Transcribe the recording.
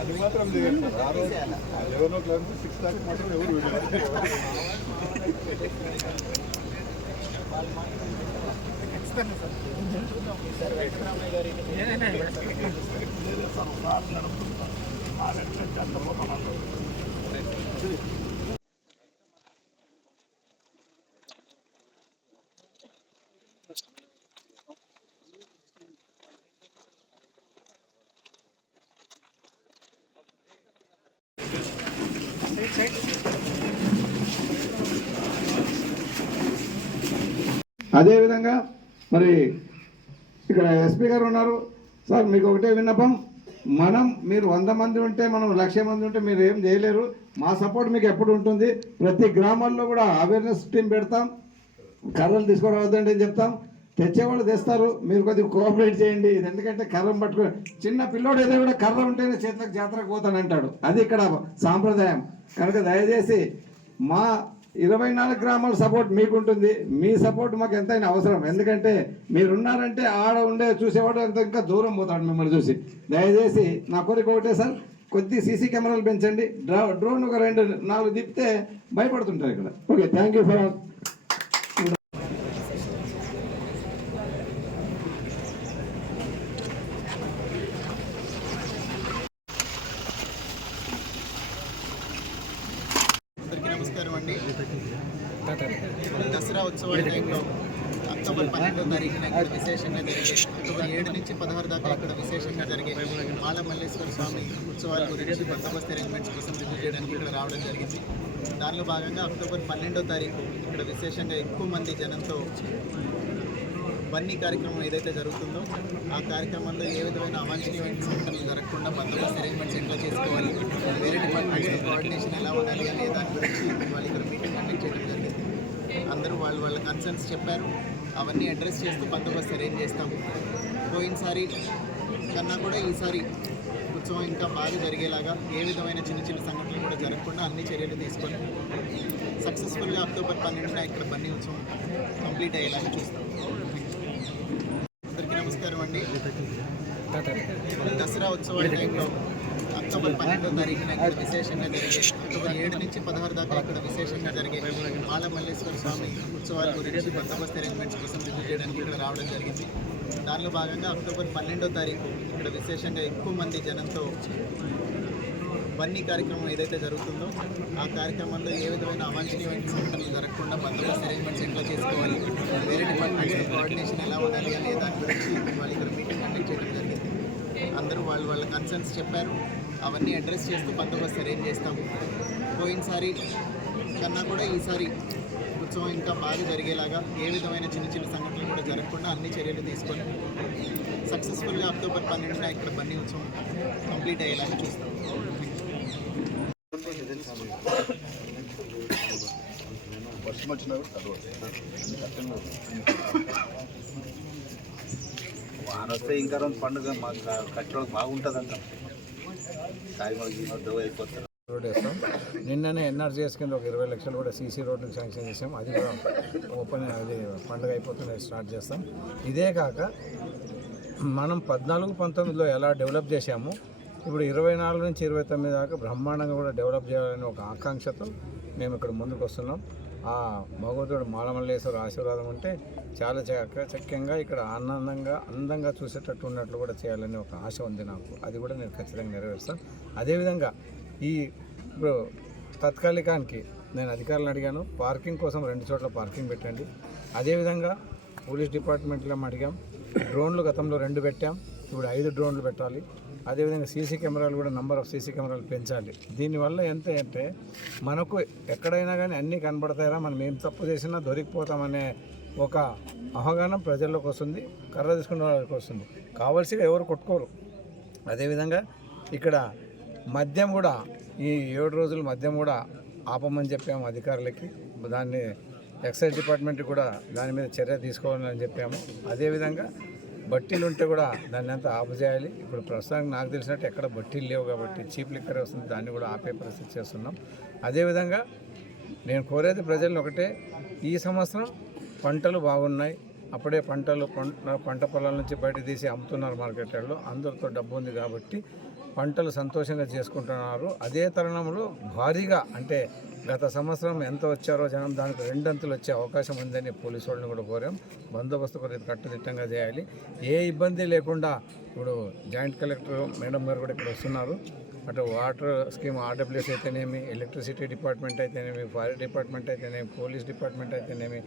అది మాత్రం లేదు సార్. 11 o'clock నుంచి 6 దాకా మాత్రం ఎవరు అదేవిధంగా మరి ఇక్కడ ఎస్పీ గారు ఉన్నారు సార్. మీకు ఒకటే విన్నపం, మీరు 100 మంది ఉంటే మనం 1,00,000 మంది ఉంటే మీరు ఏం చేయలేరు. మా సపోర్ట్ మీకు ఎప్పుడు ఉంటుంది. ప్రతి గ్రామాల్లో కూడా అవేర్నెస్ టీం పెడతాం. కర్రలు తీసుకోవద్దండి అని చెప్తాం. తెచ్చేవాళ్ళు తెస్తారు, మీరు కొద్దిగా కోఆపరేట్ చేయండి. ఇది ఎందుకంటే కర్రను పట్టుకుని చిన్న పిల్లోడు ఏదో కూడా కర్ర ఉంటేనే చేతులకు జాతరకు పోతానంటాడు. అది ఇక్కడ సాంప్రదాయం. కనుక దయచేసి మా 24 గ్రామాల సపోర్ట్ మీకుంటుంది. మీ సపోర్ట్ మాకు ఎంతైనా అవసరం. ఎందుకంటే మీరున్నారంటే ఆడ ఉండే చూసేవాడు అంత ఇంకా దూరం పోతాడు మిమ్మల్ని చూసి. దయచేసి నా కోరిక ఒకటే సార్, కొద్ది సీసీ కెమెరాలు పెంచండి. డ్రోన్ ఒక 2-4 తిప్పితే భయపడుతుంటారు ఇక్కడ. ఓకే, థ్యాంక్ యూ ఫర్ నమస్కారం అండి. దసరా ఉత్సవాల టైంలో అక్టోబర్ 12వ తారీఖున ఇక్కడ విశేషంగా జరిగే, అక్టోబర్ 7 నుంచి 16 దాకా ఇక్కడ విశేషంగా జరిగే మాల మల్లేశ్వర స్వామి ఉత్సవాల గురించి బందోబస్తు అరేంజ్మెంట్స్ కోసం రివ్యూ చేయడానికి ఇక్కడ రావడం జరిగింది. దానిలో భాగంగా అక్టోబర్ 12వ తారీఖు ఇక్కడ విశేషంగా ఎక్కువ మంది జనంతో బన్నీ కార్యక్రమం ఏదైతే జరుగుతుందో ఆ కార్యక్రమంలో ఏ విధమైన అవాంఛనీయమైన సంఘటనలు జరగకుండా బందోబస్తు అరేంజ్మెంట్స్ ఎట్లా చేసుకోవాలి, వేరే డిపార్ట్మెంట్స్ కోఆర్డినేషన్ ఎలా ఉండాలి అనే దాని గురించి వాళ్ళు ఇక్కడ మీటింగ్ కండక్ట్ చేయడం జరిగింది. అందరూ వాళ్ళ కన్సర్న్స్ చెప్పారు. అవన్నీ అడ్రస్ చేస్తూ బందోబస్తు అరేంజ్ చేస్తాము. పోయినసారి కన్నా కూడా ఈసారి ఉత్సవం ఇంకా బాగా జరిగేలాగా ఏ విధమైన చిన్న చిన్న సంఘటనలు కూడా జరగకుండా అన్ని చర్యలు తీసుకొని సక్సెస్ఫుల్గా అక్టోబర్ 12న ఇక్కడ బన్నీ ఉత్సవం కంప్లీట్ అయ్యేలాగా చూస్తాం. అందరికీ నమస్కారం అండి. దసరా ఉత్సవాల టైంలో అక్టోబర్ 12వ తారీఖున ఇక్కడ విశేషంగా జరిగే, అక్టోబర్ 7 నుంచి 16 దాకా ఇక్కడ విశేషంగా జరిగే మాల మల్లేశ్వర స్వామి ఉత్సవాల గురించి బందోబస్తు అరేంజ్మెంట్స్ కోసం రివ్యూ చేయడానికి ఇక్కడ రావడం జరిగింది. దానిలో భాగంగా అక్టోబర్ 12వ తారీఖు ఇక్కడ విశేషంగా ఎక్కువ మంది జనంతో బన్నీ కార్యక్రమం ఏదైతే జరుగుతుందో ఆ కార్యక్రమంలో ఏ విధమైన అవాంఛనీయమైన సంఘటనలు జరగకుండా బందోబస్తు అరేంజ్మెంట్స్ ఎట్లా చేసుకోవాలి, వేరే డిపార్ట్మెంట్స్ కోఆర్డినేషన్ ఎలా ఉండాలి అనే దాని గురించి వాళ్ళు ఇక్కడ మీటింగ్ కండక్ట్ చేయడం జరిగింది. అందరూ వాళ్ళ కన్సర్న్స్ చెప్పారు. అవన్నీ అడ్రస్ చేస్తూ బందోబస్తు అరేంజ్ చేస్తాము. పోయినసారి కన్నా కూడా ఈసారి ఉత్సవం ఇంకా బాగా జరిగేలాగా ఏ విధమైన చిన్న చిన్న సంఘటనలు కూడా జరగకుండా అన్ని చర్యలు తీసుకొని సక్సెస్ఫుల్గా అక్టోబర్ 12న ఇక్కడ బన్నీ ఉత్సవం కంప్లీట్ అయ్యేలాగా చూస్తాం. వర్షం వచ్చినా వాన వస్తే ఇంకా రెండు పండుగ మాకు కట్టడానికి బాగుంటుంది అంట. అయిపోతారు. రోడ్ వేస్తాం. నిన్ననే ఎన్ఆర్జీఎస్ కింద ఒక 20 లక్షలు కూడా సీసీ రోడ్లకు శాంక్షన్ చేసాం. అది కూడా అది పండుగ అయిపోతుంది, స్టార్ట్ చేస్తాం. ఇదే కాక మనం 14-19లో ఎలా డెవలప్ చేశామో ఇప్పుడు 24 నుంచి 29 దాకా బ్రహ్మాండంగా కూడా డెవలప్ చేయాలని ఒక ఆకాంక్షతో మేము ఇక్కడ ముందుకు వస్తున్నాం. ఆ భగవంతుడు మాల మల్లేశ్వర ఆశీర్వాదం ఉంటే చాలా చక్కగా ఇక్కడ అందంగా చూసేటట్టు ఉన్నట్లు కూడా చేయాలని ఒక ఆశ ఉంది నాకు. అది కూడా నేను ఖచ్చితంగా నెరవేరుస్తాను. అదేవిధంగా ఇప్పుడు తాత్కాలికానికి నేను అధికారులను అడిగాను, పార్కింగ్ కోసం 2 చోట్ల పార్కింగ్ పెట్టండి. అదేవిధంగా పోలీస్ డిపార్ట్మెంట్లో అడిగాం. డ్రోన్లు గతంలో 2 పెట్టాం, ఇప్పుడు 5 డ్రోన్లు పెట్టాలి. అదేవిధంగా సీసీ కెమెరాలు కూడా నంబర్ ఆఫ్ సీసీ కెమెరాలు పెంచాలి. దీనివల్ల ఎంత అంటే మనకు ఎక్కడైనా కానీ అన్నీ కనబడతాయరా, మనం ఏం తప్పు చేసినా దొరికిపోతామనే ఒక అవగాహన ప్రజల్లోకి వస్తుంది, కర్ర తీసుకునే వాళ్ళకి వస్తుంది. కావాల్సిగా ఎవరు కొట్టుకోరు. అదేవిధంగా ఇక్కడ మద్యం కూడా ఈ 7 రోజులు మద్యం కూడా ఆపమని చెప్పాము అధికారులకి. దాన్ని ఎక్సైజ్ డిపార్ట్మెంట్ కూడా దాని మీద చర్య తీసుకోవాలని చెప్పాము. అదేవిధంగా బట్టీలు ఉంటే కూడా దాన్ని అంతా ఆపు చేయాలి. ఇప్పుడు ప్రస్తుతానికి నాకు తెలిసినట్టు ఎక్కడ బట్టీలు లేవు కాబట్టి చీప్ లిక్కర్ వస్తుంది, దాన్ని కూడా ఆపే పరిస్థితి చేస్తున్నాం. అదేవిధంగా నేను కోరేది ప్రజలను ఒకటే, ఈ సంవత్సరం పంటలు బాగున్నాయి. అప్పుడే పంట పొలాల నుంచి బయట తీసి అమ్ముతున్నారు మార్కెట్లలో. అందరితో డబ్బు ఉంది కాబట్టి పంటలు సంతోషంగా చేసుకుంటున్నారు. అదే తరుణంలో భారీగా అంటే గత సంవత్సరం ఎంత వచ్చారో జనం దానికి 2 అంతులు వచ్చే అవకాశం ఉందని పోలీసు వాళ్ళని కూడా కోరాం. బందోబస్తు కొద్దిగా కట్టుదిట్టంగా చేయాలి. ఏ ఇబ్బంది లేకుండా ఇప్పుడు జాయింట్ కలెక్టర్ మేడం గారు కూడా ఇక్కడ వస్తున్నారు. అటు వాటర్ స్కీమ్ ఆర్డబ్ల్యూఎస్ అయితేనేమి, ఎలక్ట్రిసిటీ డిపార్ట్మెంట్ అయితేనేమి, ఫైర్ డిపార్ట్మెంట్ అయితేనేమి, పోలీస్ డిపార్ట్మెంట్ అయితేనేమి,